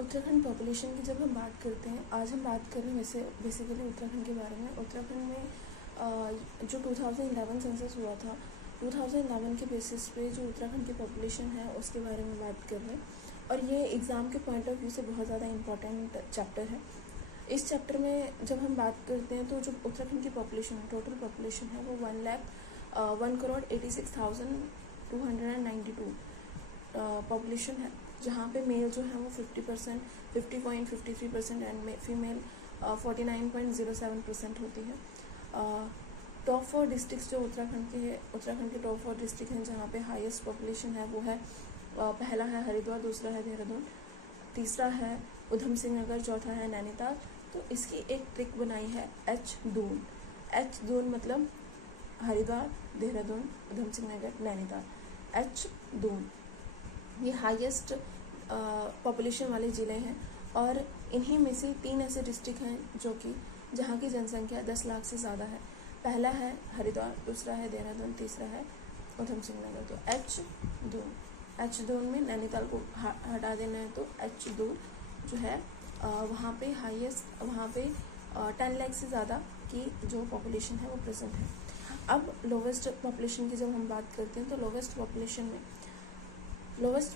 Uttarakhand population की जब हम बात करते हैं, आज हम बात कर रहे हैं वैसे बेसिकली उत्तराखंड के बारे में। उत्तराखंड में जो 2011 सेंसस हुआ था, 2011 के बेसिस पे जो उत्तराखंड की पॉपुलेशन है उसके बारे में बात कर रहे हैं। और ये एग्ज़ाम के पॉइंट ऑफ व्यू से बहुत ज़्यादा इम्पॉर्टेंट चैप्टर है। इस चैप्टर में जब हम बात करते हैं तो जो उत्तराखंड की पॉपुलेशन है, टोटल पॉपुलेशन है वो 1,86,292 पॉपुलेशन है, जहाँ पे मेल जो है वो 50%, 50.53% एंड फीमेल 49.07% होती है। टॉप 4 डिस्ट्रिक्ट जो उत्तराखंड के है, उत्तराखंड के टॉप 4 डिस्ट्रिक्ट हैं जहाँ पे हाईएस्ट पॉपुलेशन है वो है पहला है हरिद्वार, दूसरा है देहरादून, तीसरा है उधम सिंह नगर, चौथा है नैनीताल। तो इसकी एक ट्रिक बनाई है एच दून। एच दून मतलब हरिद्वार, देहरादून, उधम सिंह नगर, नैनीताल। एच दून ये हाईएस्ट पॉपुलेशन वाले ज़िले हैं और इन्हीं में से 3 ऐसे डिस्ट्रिक्ट हैं जो कि जहाँ की जनसंख्या 10 लाख से ज़्यादा है। पहला है हरिद्वार, दूसरा है देहरादून, तीसरा है उधम सिंह नगर। तो एच दून में नैनीताल को हटा देना है तो एच दून जो है वहाँ पे हाईएस्ट, वहाँ पे 10 लाख से ज़्यादा की जो पॉपुलेशन है वो प्रेजेंट है। अब लोवेस्ट पॉपुलेशन की जब हम बात करते हैं तो लोवेस्ट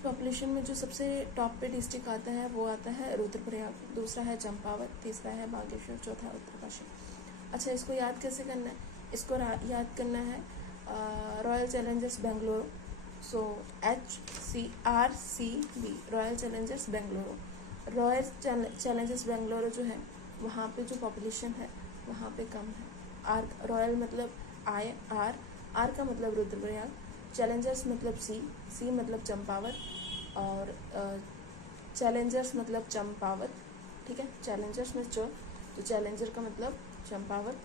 पॉपुलेशन में जो सबसे टॉप पे डिस्ट्रिक्ट आता है वो आता है रुद्रप्रयाग, दूसरा है चंपावत, तीसरा है बागेश्वर, चौथा है उत्तरकाशी। अच्छा, इसको याद कैसे करना है? इसको याद करना है रॉयल चैलेंजर्स बेंगलुरु। सो HCRCB, royal Challengers Bengaluru. Royal Challengers Bengaluru जो है वहाँ पे जो पॉपुलेशन है वहाँ पे कम है। रॉयल मतलब आर का मतलब रुद्रप्रयाग, चैलेंजर्स मतलब सी मतलब चंपावत, और चैलेंजर्स मतलब चंपावत, ठीक है। चैलेंजर्स में तो चैलेंजर का मतलब चंपावत,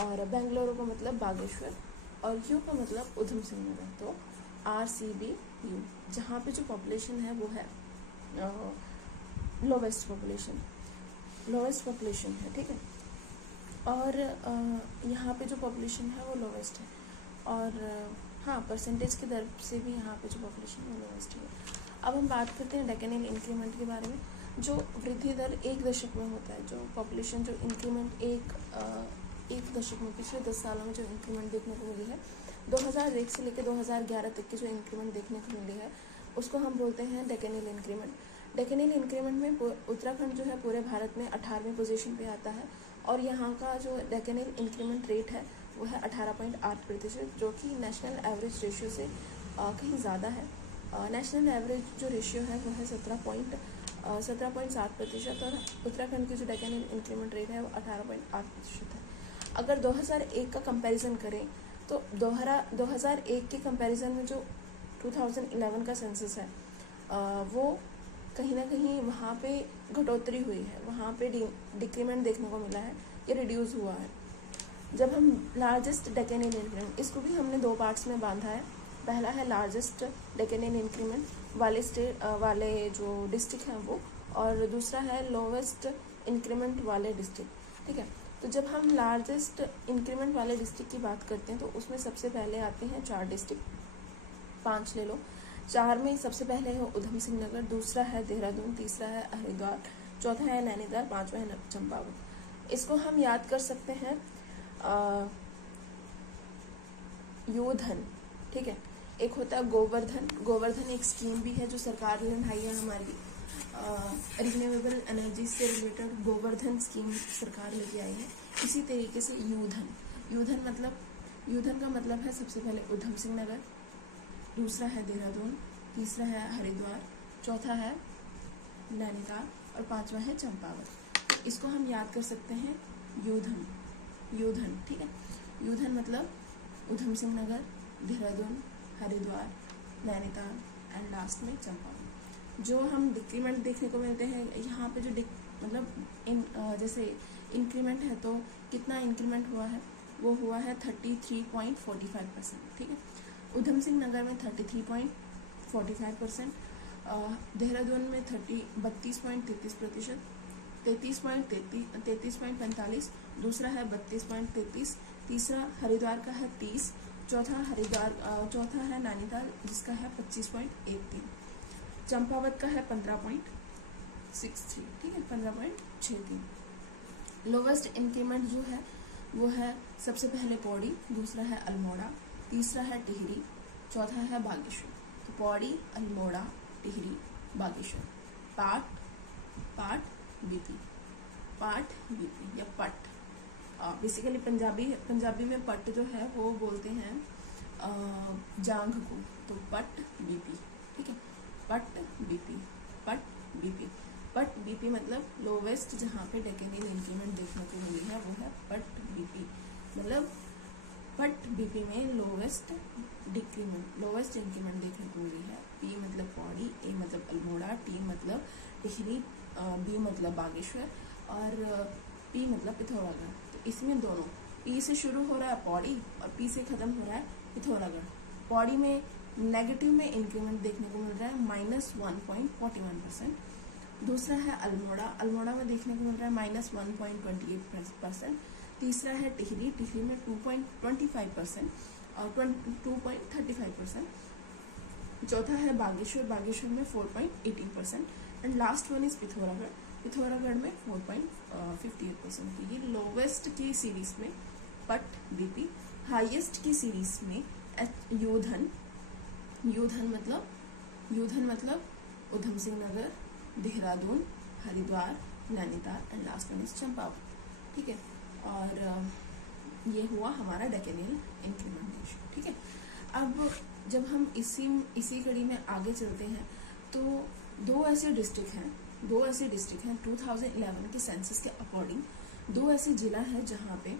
और बेंगलुरु का मतलब बागेश्वर, और यू का मतलब उधम सिंह नगर। तो RCBU, जहाँ पे जो पॉपुलेशन है वो है लोवेस्ट पॉपुलेशन है, ठीक है। और यहाँ पे जो पॉपुलेशन है वो लोवेस्ट है, और हाँ, परसेंटेज की दर से भी यहाँ पे जो पॉपुलेशन है वो लोवेस्ट है। अब हम बात करते हैं डेकेनियल इंक्रीमेंट के बारे में। जो वृद्धि दर 1 दशक में होता है, जो पॉपुलेशन जो इंक्रीमेंट एक दशक में, पिछले 10 सालों में जो इंक्रीमेंट देखने को मिली है, 2001 से लेकर 2011 तक की जो इंक्रीमेंट देखने को मिली है उसको हम बोलते हैं डेकेनियल इंक्रीमेंट। डेकेनियल इंक्रीमेंट में उत्तराखंड जो है पूरे भारत में 18वीं पोजीशन पे आता है, और यहाँ का जो डेकेनियल इंक्रीमेंट रेट है वो है 18.8%, जो कि नेशनल एवरेज रेशियो से कहीं ज़्यादा है। नेशनल एवरेज जो रेशियो है वो है 17.7%, और उत्तराखंड की जो डेकेनियल इंक्रीमेंट रेट है वो 18.8% है। अगर 2001 का कंपैरिजन करें तो 2001 के कंपैरिजन में जो 2011 का सेंसस है वो कहीं ना कहीं वहाँ पे घटोतरी हुई है, वहाँ पे डिक्रीमेंट देखने को मिला है, ये रिड्यूस हुआ है। जब हम लार्जेस्ट डेकेनियल इंक्रीमेंट, इसको भी हमने 2 पार्ट्स में बांधा है। पहला है लार्जेस्ट डेकेनियल इंक्रीमेंट वाले जो डिस्ट्रिक्ट हैं वो, और दूसरा है लोवेस्ट इंक्रीमेंट वाले डिस्ट्रिक्ट, ठीक है। तो जब हम लार्जेस्ट इंक्रीमेंट वाले डिस्ट्रिक्ट की बात करते हैं तो उसमें सबसे पहले आते हैं 4 डिस्ट्रिक्ट, 5 ले लो। 4 में सबसे पहले है उधम सिंह नगर, दूसरा है देहरादून, तीसरा है हरिद्वार, चौथा है नैनीताल, 5वां है चंपावत। इसको हम याद कर सकते हैं योधन, ठीक है। एक होता है गोवर्धन एक स्कीम भी है जो सरकार ने लाई है हमारी, रिन्यूएबल एनर्जी से रिलेटेड गोवर्धन स्कीम सरकार लेके आई है। इसी तरीके से यूधन का मतलब है सबसे पहले उधम सिंह नगर, दूसरा है देहरादून, तीसरा है हरिद्वार, चौथा है नैनीताल, और 5वां है चंपावत। इसको हम याद कर सकते हैं यूधन, ठीक है। यूधन मतलब उधम सिंह नगर, देहरादून, हरिद्वार, नैनीताल एंड लास्ट में चंपावत। जो हम डिक्रीमेंट देखने को मिलते हैं यहाँ पे, जो मतलब जैसे इंक्रीमेंट है तो कितना इंक्रीमेंट हुआ है, वो हुआ है 33.45%, ठीक है। उधम सिंह नगर में 33.45%, देहरादून में 32.33%, 33.45, दूसरा है 32.33, तीसरा हरिद्वार का है 30, चौथा है नैनीताल जिसका है 25.13, चंपावत का है 15.7, 15.63, ठीक है, 15.63। लोवेस्ट इंक्रीमेंट जो है वो है सबसे पहले पौड़ी, दूसरा है अल्मोड़ा, तीसरा है टिहरी, चौथा है बागेश्वर। तो पौड़ी, अल्मोड़ा, टिहरी, बागेश्वर। पाट बीपी या पट, बेसिकली पंजाबी में पट जो है वो बोलते हैं जांघ को, तो पट बीपी, ठीक है, पट बीपी मतलब लोवेस्ट जहाँ पे डेकेनियल इंक्रीमेंट देखने को मिली है वो है पट बीपी। मतलब पट बीपी में लोवेस्ट इंक्रीमेंट देखने को मिली है। पी मतलब पौड़ी, ए मतलब अल्मोड़ा, टी मतलब टिहरी, बी मतलब बागेश्वर और पी मतलब पिथौरागढ़। तो इसमें दोनों पी से शुरू हो रहा है पौड़ी और पी से खत्म हो रहा है पिथौरागढ़। पौड़ी में नेगेटिव में इंक्रीमेंट देखने को मिल रहा है -1.41%। दूसरा है अल्मोड़ा में देखने को मिल रहा है -1.28%। तीसरा है टिहरी में 2.25% और 2.35%। चौथा है बागेश्वर में 4.18% and last one is Pithoragarh में 4.58%। ये लोवेस्ट की सीरीज में पट बीपी, हाईएस्ट की सीरीज में यूधन मतलब Udham Singh Nagar, Dehradun, Haridwar, Nainital and last one is Champawat, ठीक है। और ये हुआ हमारा डेकेनियल इंक्रीमेंट रेशियो, ठीक है। अब जब हम इसी कड़ी में आगे चलते हैं तो दो ऐसे डिस्ट्रिक्ट हैं 2011 के सेंसस के अकॉर्डिंग, दो ऐसे जिला है जहाँ पे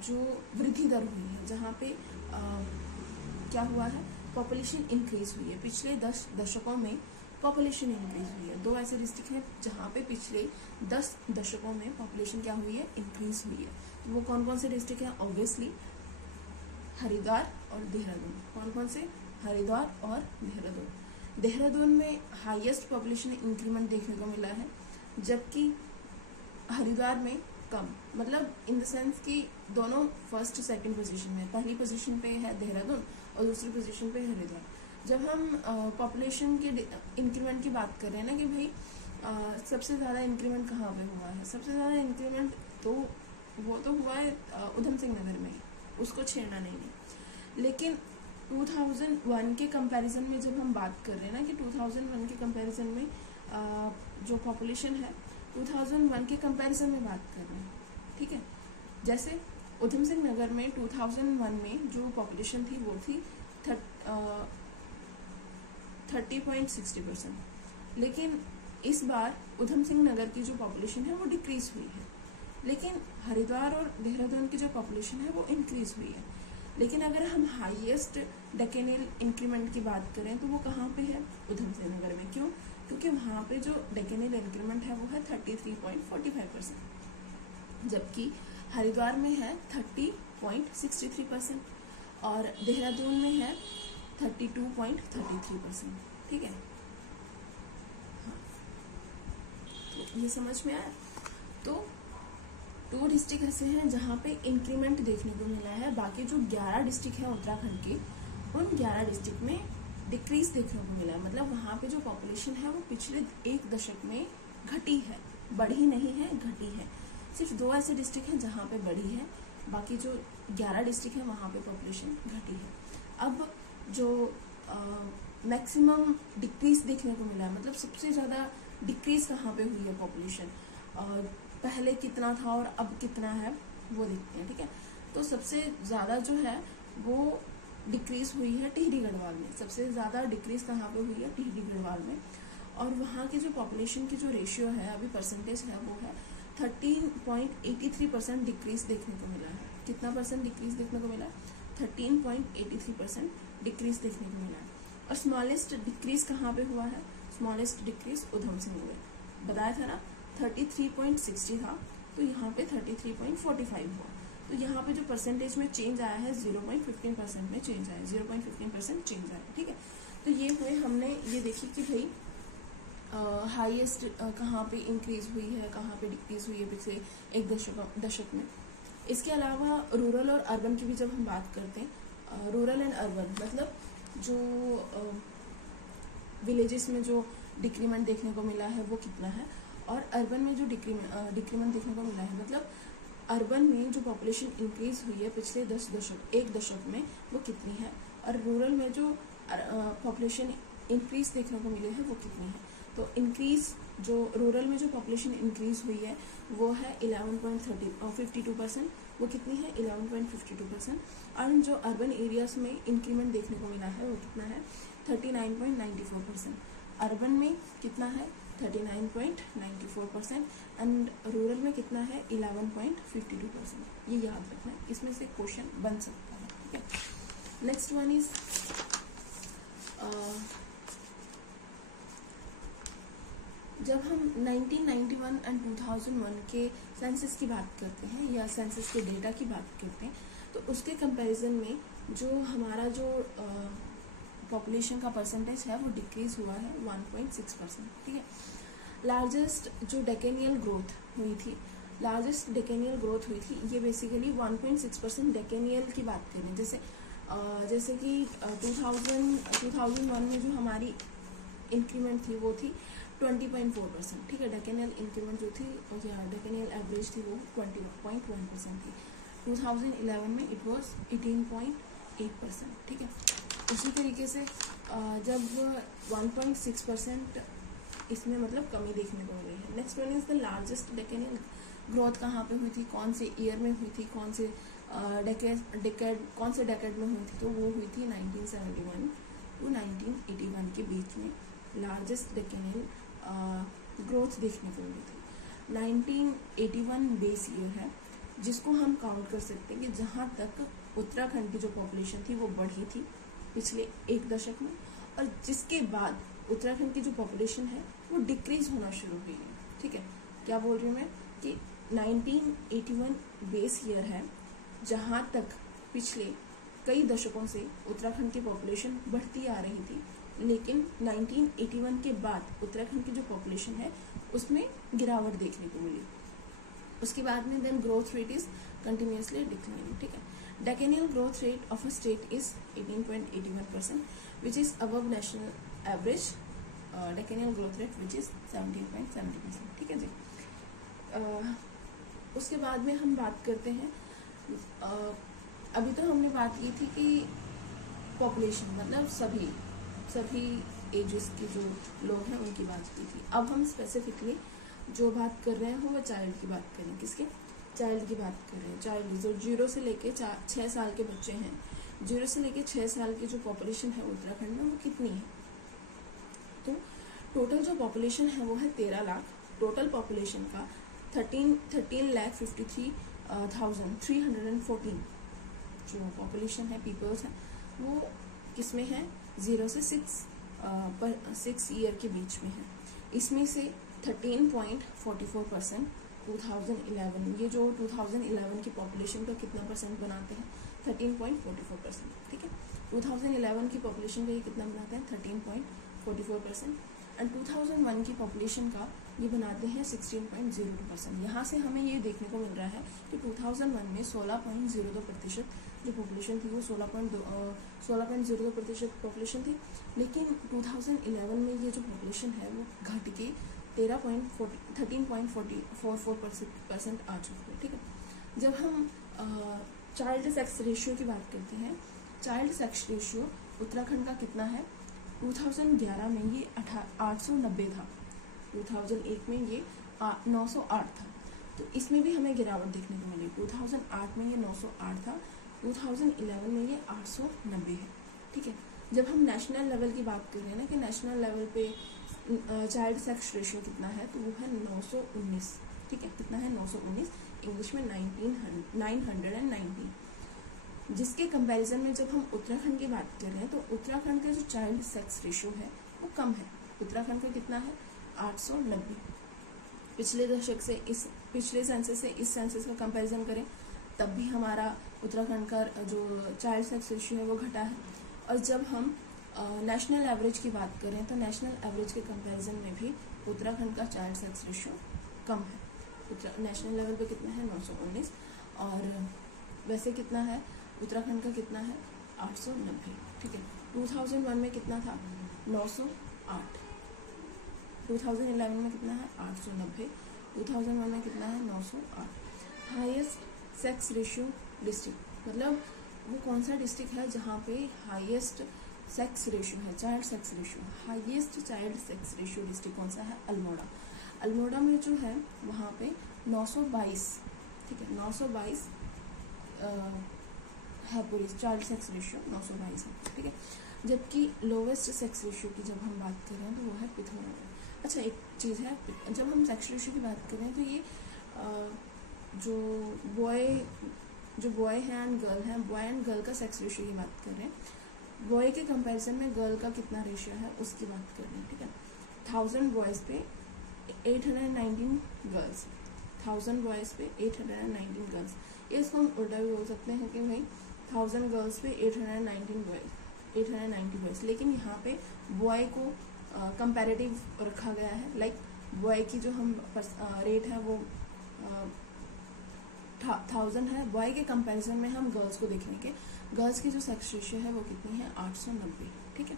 जो वृद्धि दर हुई है, जहाँ पे क्या हुआ है, पॉपुलेशन इंक्रीज हुई है। पिछले 10 दशकों में पॉपुलेशन इंक्रीज हुई है। दो ऐसे डिस्ट्रिक्ट हैं जहाँ पे पिछले 10 दशकों में पॉपुलेशन क्या हुई है, इंक्रीज हुई है। तो वो कौन कौन से डिस्ट्रिक्ट हैं? ऑब्वियसली हरिद्वार और देहरादून। कौन से? हरिद्वार और देहरादून। देहरादून में हाईएस्ट पॉपुलेशन इंक्रीमेंट देखने को मिला है, जबकि हरिद्वार में कम, मतलब इन द सेंस कि दोनों फर्स्ट सेकंड पोजीशन में, पहली पोजीशन पे है देहरादून और दूसरी पोजीशन पे हरिद्वार। जब हम पॉपुलेशन के इंक्रीमेंट की बात कर रहे हैं ना कि भाई सबसे ज़्यादा इंक्रीमेंट कहाँ पे हुआ है, सबसे ज़्यादा इंक्रीमेंट तो वो तो हुआ है उधम सिंह नगर में ही, उसको छेड़ना नहीं है। लेकिन 2001 के कंपैरिजन में जब हम बात कर रहे हैं ना कि 2001 के कंपैरिजन में जो पॉपुलेशन है 2001 के कंपैरिजन में बात कर रहे हैं, ठीक है। जैसे उधम सिंह नगर में 2001 में जो पॉपुलेशन थी वो थी 30.60%, लेकिन इस बार उधम सिंह नगर की जो पॉपुलेशन है वो डिक्रीज हुई है, लेकिन हरिद्वार और देहरादून की जो पॉपुलेशन है वो इंक्रीज हुई है। लेकिन अगर हम हाईएस्ट डेकेनियल इंक्रीमेंट की बात करें तो वो कहाँ पे है? उधम सिंह नगर में। क्यों? क्योंकि वहाँ पे जो डेकेनियल इंक्रीमेंट है वो है 33.45%, जबकि हरिद्वार में है 30.63% और देहरादून में है 32.33%, ठीक है। हाँ, तो ये समझ में आया। तो 2 डिस्ट्रिक्ट ऐसे हैं जहाँ पे इंक्रीमेंट देखने को मिला है। बाकी जो 11 डिस्ट्रिक्ट हैं उत्तराखंड के, उन 11 डिस्ट्रिक्ट में डिक्रीज देखने को मिला है। मतलब वहाँ पे जो पॉपुलेशन है वो पिछले 1 दशक में घटी है, बढ़ी नहीं है, घटी है। सिर्फ 2 ऐसे डिस्ट्रिक्ट हैं जहाँ पे बढ़ी है, बाकी जो 11 डिस्ट्रिक्ट हैं वहाँ पे पॉपुलेशन घटी है। अब जो मैक्सिमम डिक्रीज देखने को मिला है, मतलब सबसे ज़्यादा डिक्रीज कहाँ पे हुई है पॉपुलेशन, पहले कितना था और अब कितना है वो देखते हैं, ठीक है। तो सबसे ज़्यादा जो है वो डिक्रीज हुई है टिहरी गढ़वाल में। सबसे ज़्यादा डिक्रीज कहाँ पे हुई है? टिहरी गढ़वाल में। और वहाँ की जो पॉपुलेशन की जो रेशियो है, अभी परसेंटेज है, वो है 13.83% डिक्रीज देखने को मिला है। कितना परसेंट डिक्रीज देखने को मिला? 13.83% डिक्रीज देखने को मिला है। और स्मॉलेस्ट डिक्रीज कहाँ पे हुआ है? स्मॉलेस्ट डिक्रीज उधम सिंह नगर, बताया था ना 33.60 था, तो यहाँ पे 33.45 हुआ। तो यहाँ पे जो परसेंटेज में चेंज आया है 0.15% में चेंज आया, 0.15% चेंज आया, ठीक है। तो ये हुए, हमने ये देखी कि भाई हाईएस्ट कहाँ पे इंक्रीज हुई है, कहाँ पे डिक्रीज हुई है पिछले 1 दशक में। इसके अलावा रूरल और अर्बन की भी जब हम बात करते हैं, रूरल एंड अर्बन मतलब जो विलेजेस में जो डिक्रीमेंट देखने को मिला है वो कितना है, और अर्बन में जो डिक्रीमेंट देखने को मिला है, मतलब अर्बन में जो पॉपुलेशन इंक्रीज हुई है पिछले एक दशक में वो कितनी है, और रूरल में जो पॉपुलेशन इंक्रीज देखने को मिले है वो कितनी है। तो इंक्रीज जो रूरल में जो पॉपुलेशन इंक्रीज हुई है वो है 11.52%, वो कितनी है 11.52%, और जो अर्बन एरियाज में इंक्रीमेंट देखने को मिला है वो कितना है 39.94%। अर्बन में कितना है 39.94% एंड रूरल में कितना है 11.52%। ये याद रखना है, इसमें से क्वेश्चन बन सकता है। ठीक है, नेक्स्ट वन इज जब हम 1991 एंड 2001 के सेंसस की बात करते हैं या सेंसस के डेटा की बात करते हैं, तो उसके कंपैरिजन में जो हमारा जो पॉपुलेशन का परसेंटेज है वो डिक्रीज हुआ है 1.6%। ठीक है, लार्जेस्ट जो डेकेनियल ग्रोथ हुई थी ये बेसिकली 1.6% डेकेनियल की बात करें। जैसे कि 2001 में जो हमारी इंक्रीमेंट थी वो थी 20.4%। ठीक है, डेकेनियल इंक्रीमेंट जो थी या डेकेनियल एवरेज थी वो 20.1% थी। 2011 में इट वाज 18.8%। ठीक है, उसी तरीके से जब 1.6% इसमें मतलब कमी देखने को मिली है। Next one is the largest decennial growth कहाँ पे हुई थी, कौन से ईयर में हुई थी, कौन से डेकेड में हुई थी, तो वो हुई थी 1971 टू 1981 के बीच में लार्जेस्ट डेकेनियल ग्रोथ देखने को मिली थी। 1981 बेस ईयर है जिसको हम काउंट कर सकते हैं कि जहाँ तक उत्तराखंड की जो पॉपुलेशन थी वो बढ़ी थी पिछले एक दशक में, और जिसके बाद उत्तराखंड की जो पॉपुलेशन है वो डिक्रीज होना शुरू हुई है। ठीक है, क्या बोल रही हूँ मैं कि 1981 बेस ईयर है जहाँ तक पिछले कई दशकों से उत्तराखंड की पॉपुलेशन बढ़ती आ रही थी, लेकिन 1981 के बाद उत्तराखंड की जो पॉपुलेशन है उसमें गिरावट देखने को मिली। उसके बाद में then growth rate is continuously declining. ठीक है, decennial growth rate of a state is 18.81% which is above national average decennial growth rate which is 17.70%। ठीक है जी, उसके बाद में हम बात करते हैं अभी तो हमने बात की थी कि पॉपुलेशन मतलब सभी एजेस के जो लोग हैं उनकी बात की थी। अब हम स्पेसिफिकली जो बात कर रहे हैं वो चाइल्ड की बात करें। किसके? चाइल्ड की बात कर रहे हैं। चाइल्ड जो 0 से लेके 6 साल के बच्चे हैं, 0 से लेके 6 साल की जो पॉपुलेशन है उत्तराखंड में वो कितनी है? तो टोटल जो पॉपुलेशन है वो है 13 लाख। टोटल पॉपुलेशन का 13,53,314 जो पॉपुलेशन है पीपल्स है वो किसमें है? 0 से 6 ईयर के बीच में है। इसमें से 13.44% 2011, ये जो 2011 की पॉपुलेशन का कितना परसेंट बनाते हैं? 13.44%। ठीक है, 2011 की पॉपुलेशन का ये कितना बनाते हैं? 13.44%। एंड 2001 की पॉपुलेशन का ये बनाते हैं 16.02%। यहाँ से हमें ये देखने को मिल रहा है कि 2001 में 16.02% जो पॉपुलेशन थी वो 16.02% पॉपुलेशन थी, लेकिन 2011 में ये जो पॉपुलेशन है वो घट के 13.44% आ चुकी है। ठीक है, जब हम चाइल्ड सेक्स रेशियो की बात करते हैं, चाइल्ड सेक्स रेशियो उत्तराखंड का कितना है? 2011 में ये 890 था, 2001 में ये 908 था, तो इसमें भी हमें गिरावट देखने को मिली। 2008 में ये 908 था, 2011 में ये 890 है। ठीक है, जब हम नेशनल लेवल की बात कर रहे हैं ना कि नेशनल लेवल पे चाइल्ड सेक्स रेशियो कितना है, तो वो है 919। ठीक है, कितना है? 919, इंग्लिश में 919, जिसके कंपैरिजन में जब हम उत्तराखंड की बात कर रहे हैं तो उत्तराखंड का जो चाइल्ड सेक्स रेशियो है वो कम है। उत्तराखंड का कितना है? 890। पिछले दशक से पिछले सेंसस से इस सेंसस का कंपैरिजन करें तब भी हमारा उत्तराखंड का जो चाइल्ड सेक्स रेशियो है वो घटा है। और जब हम नेशनल एवरेज की बात करें तो नेशनल एवरेज के कंपैरिजन में भी उत्तराखंड का चाइल्ड सेक्स रेशियो कम है। नेशनल लेवल पे कितना है? 919, और वैसे कितना है उत्तराखंड का? कितना है? 890। ठीक है, 2001 में कितना था? 908। 2011 में कितना है 890, 2001 में कितना है 908। हाईएस्ट सेक्स रेशियो डिस्ट्रिक्ट, मतलब वो कौन सा डिस्ट्रिक्ट है जहाँ पे हाईएस्ट सेक्स रेशियो है, child sex ratio. Highest child sex ratio district कौन सा है, अल्मोड़ा। अल्मोड़ा में जो है वहाँ पे 922, ठीक है 922 है पूरी चाइल्ड सेक्स रेशियो 922 है, ठीक है। जबकि लोवेस्ट सेक्स रेशियो की जब हम बात कर रहे हैं तो वो है पिथौरागढ़। अच्छा एक चीज़ है, जब हम सेक्स रेशियो की बात कर रहे हैं तो ये जो बॉय है एंड गर्ल है, बॉय एंड गर्ल का सेक्स रेशियो की बात कर रहे हैं। बॉय के कंपैरिजन में गर्ल का कितना रेशियो है उसकी बात कर रहे हैं, ठीक है। 1000 बॉयज़ पे 819 गर्ल्स, 1000 बॉयज़ पे 819 गर्ल्स। इसको हम उल्टा भी बोल सकते हैं कि भाई 1000 गर्ल्स पे 819 बॉयज़, 890 बॉयज़। लेकिन यहाँ पे बॉय को कंपैरेटिव रखा गया है, लाइक बॉय की जो हम रेट है वो 1000 है, बॉय के कंपैरिजन में हम गर्ल्स को देखेंगे कि गर्ल्स की जो सेक्स रेशियो है वो कितनी है 890, ठीक है।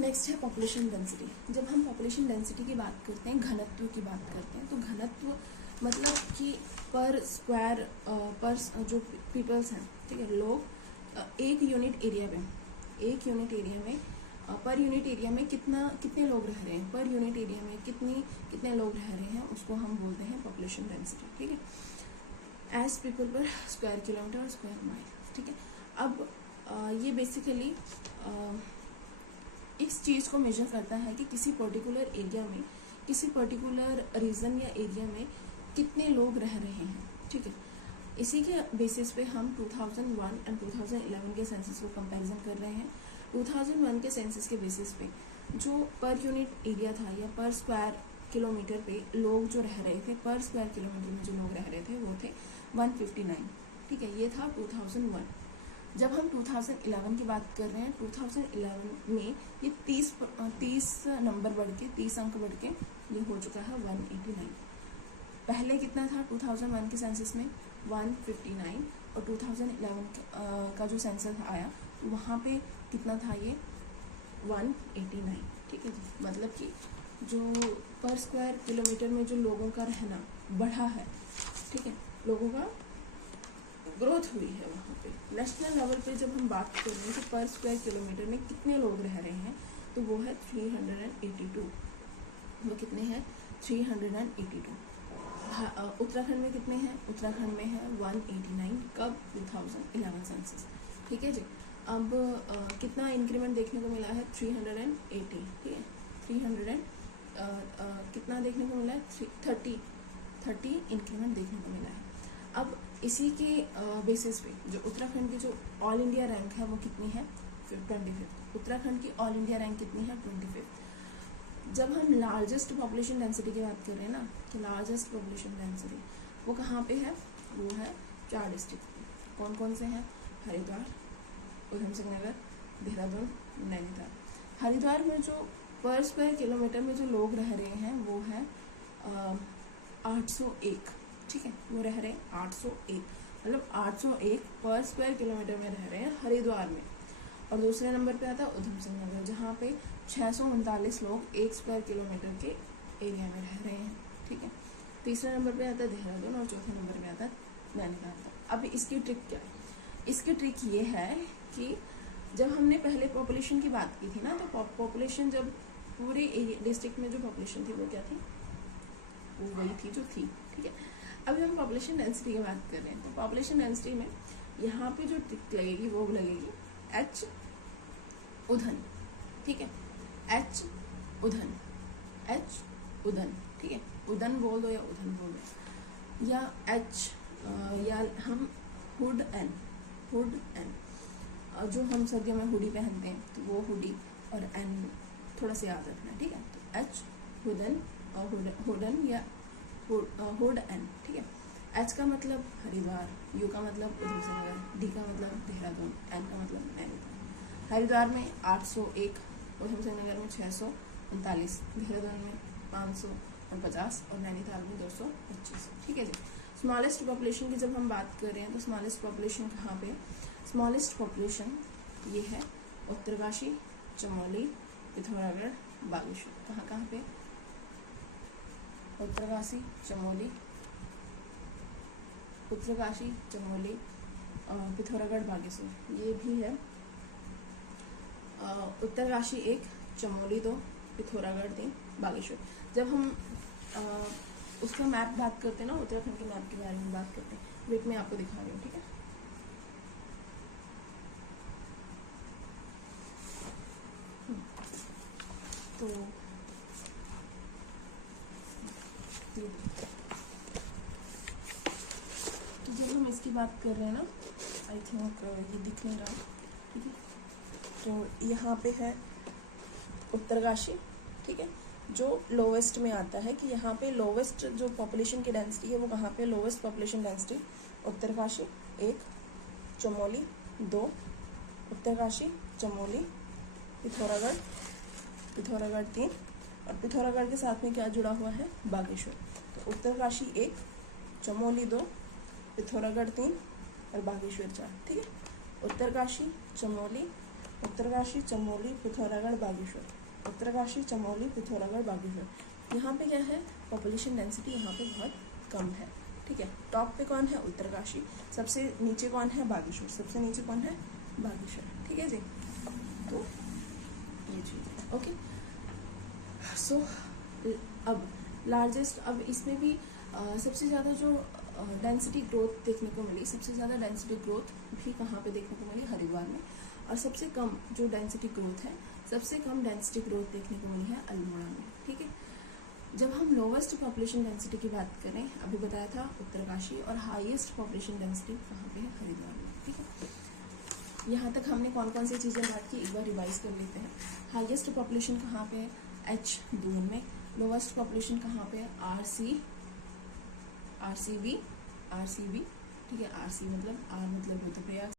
नेक्स्ट है पॉपुलेशन डेंसिटी। जब हम पॉपुलेशन डेंसिटी की बात करते हैं, घनत्व की बात करते हैं, तो घनत्व मतलब कि पर स्क्वायर पर जो पीपल्स हैं, ठीक है, लोग एक यूनिट एरिया में, एक यूनिट एरिया में पर यूनिट एरिया में कितने लोग रह रहे हैं, पर यूनिट एरिया में कितने लोग रह रहे हैं, उसको हम बोलते हैं पॉपुलेशन डेंसिटी, ठीक है। एज पीपल पर स्क्वायर किलोमीटर और स्क्वायर माइल, ठीक है। अब ये बेसिकली इस चीज़ को मेजर करता है कि किसी पर्टिकुलर एरिया में, किसी पर्टिकुलर रीजन या एरिया में कितने लोग रह रहे हैं, ठीक है। इसी के बेसिस पे हम 2001 एंड 2011 के सेंसस को कंपैरिजन कर रहे हैं। 2001 के सेंसस के बेसिस पे जो पर यूनिट एरिया था या पर स्क्वायर किलोमीटर पे लोग जो रह रहे थे, पर स्क्वायर किलोमीटर में जो लोग रह रहे थे वो थे 159, ठीक है, ये था 2001। जब हम 2011 की बात कर रहे हैं, 2011 में ये 30 नंबर बढ़ के, 30 अंक बढ़ के ये हो चुका है 189। पहले कितना था 2001 के सेंसस में 159, और 2011 का जो सेंसस आया वहाँ पे कितना था ये 189, ठीक है जी। मतलब कि जो पर स्क्वायर किलोमीटर में जो लोगों का रहना बढ़ा है, ठीक है, लोगों का ग्रोथ हुई है वहाँ पे। नेशनल लेवल पे जब हम बात कर रहे हैं तो पर स्क्वायर किलोमीटर में कितने लोग रह रहे हैं, तो वो है 382। वो कितने हैं 382। उत्तराखंड में कितने हैं, उत्तराखंड में है 189। कब 2011 सेंसस, ठीक है जी। अब कितना इंक्रीमेंट देखने को मिला है 380, ठीक है, 300 कितना देखने को मिला है 30 इंक्रीमेंट देखने को मिला है। अब इसी के बेसिस पे जो उत्तराखंड की जो ऑल इंडिया रैंक है वो कितनी है 25। उत्तराखंड की ऑल इंडिया रैंक कितनी है 25। जब हम लार्जेस्ट पॉपुलेशन डेंसिटी की बात कर रहे हैं ना, कि लार्जेस्ट पॉपुलेशन डेंसिटी वो कहाँ पे है, वो है 4 डिस्ट्रिक्ट। कौन कौन से हैं, हरिद्वार, उधम सिंह नगर, देहरादून, नैनीताल। हरिद्वार में जो पर स्क्वायर किलोमीटर में जो लोग रह रहे हैं वो है 801, ठीक है, वो रह रहे हैं 801, मतलब 801 पर स्क्वायर किलोमीटर में रह रहे हैं हरिद्वार में। और दूसरे नंबर पे आता है उधम सिंह नगर, जहाँ पे 639 लोग 1 स्क्वायर किलोमीटर के एरिया में रह रहे हैं, ठीक है। तीसरे नंबर पे आता है देहरादून और चौथे नंबर पे आता है नैनीताल। अब इसकी ट्रिक क्या है, इसकी ट्रिक ये है कि जब हमने पहले पॉपुलेशन की बात की थी ना, तो पॉपुलेशन जब पूरे डिस्ट्रिक्ट में जो पॉपुलेशन थी वो क्या थी, वो वही थी जो थी, ठीक है। अभी हम पॉपुलेशन डेंसिटी की बात कर रहे हैं, तो पॉपुलेशन डेंसिटी में यहाँ पे जो ट्रिक लगेगी वो लगेगी एच उधन, ठीक है, एच उधन, एच उधन, ठीक है, उधन बोल दो या उधन बोल दो, या एच या हम हुड एन, हुड एन, जो हम सर्दियों में हुडी पहनते हैं तो वो हुडी, और एन थोड़ा सा याद रखना है, ठीक है। तो एच हुडन और हुडन या हुड एन, ठीक है। एच का मतलब हरिद्वार, यू का मतलब उधम सिंह नगर, डी का मतलब देहरादून, एन का मतलब नैनीताल। हरिद्वार में 801, उधम सिंह नगर में 639, देहरादून में 550 और नैनीताल में 225, ठीक है जी। स्मॉलेस्ट पॉपुलेशन की जब हम बात कर रहे हैं तो स्मॉलेस्ट पॉपुलेशन कहाँ पे, स्मॉलेस्ट पॉपुलेशन ये है उत्तरकाशी, चमोली, पिथौरागढ़, बागेश्वर। कहाँ पे उत्तरकाशी, चमोली, उत्तरकाशी, चमोली, पिथौरागढ़, बागेश्वर, ये भी है। उत्तरकाशी 1, चमोली 2, पिथौरागढ़ 3, बागेश्वर। जब हम उसका मैप बात करते हैं ना, उत्तराखंड के मैप के बारे में बात करते हैं, वेट में आपको दिखा रही हूँ, ठीक है। तो जब हम इसकी बात कर रहे हैं ना, आई थिंक ये दिख नहीं रहा, ठीक है। तो यहाँ पे है उत्तरकाशी, ठीक है, जो लोवेस्ट में आता है, कि यहाँ पे लोवेस्ट जो पॉपुलेशन की डेंसिटी है वो कहाँ पे, lowest population density Uttarkashi 1, Chamoli 2, Uttarkashi, Chamoli, Pithoragarh 3, और पिथौरागढ़ के साथ में क्या जुड़ा हुआ है, बागेश्वर। तो उत्तरकाशी 1, चमोली 2, पिथौरागढ़ 3 और बागेश्वर 4, ठीक है। उत्तरकाशी, चमोली, पिथौरागढ़, बागेश्वर, उत्तरकाशी, चमोली, पिथौरागढ़, बागेश्वर। यहाँ पे क्या है, पॉपुलेशन डेंसिटी यहाँ पे बहुत कम है, ठीक है। टॉप पे कौन है, उत्तरकाशी, सबसे नीचे कौन है, बागेश्वर, सबसे नीचे कौन है, बागेश्वर, ठीक है जी। तो ये चीज़ है, ओके। सो अब लार्जेस्ट, अब इसमें भी सबसे ज़्यादा जो डेंसिटी ग्रोथ देखने को मिली, सबसे ज़्यादा डेंसिटी ग्रोथ भी कहाँ पे देखने को मिली, हरिद्वार में। और सबसे कम जो डेंसिटी ग्रोथ है, सबसे कम डेंसिटी ग्रोथ देखने को मिली है अल्मोड़ा में, ठीक है। जब हम लोवेस्ट पॉपुलेशन डेंसिटी की बात करें, अभी बताया था उत्तरकाशी, और हाईएस्ट पॉपुलेशन डेंसिटी कहाँ पे है, हरिद्वार में, ठीक है। यहाँ तक हमने कौन कौन सी चीज़ें बात की, एक बार रिवाइज कर लेते हैं। हाईएस्ट पॉपुलेशन कहाँ पे है, एच दून में। लोवेस्ट पॉपुलेशन कहाँ पे है, आरसीबी, ठीक है। आरसी मतलब, आर मतलब रुद्रप्रयाग,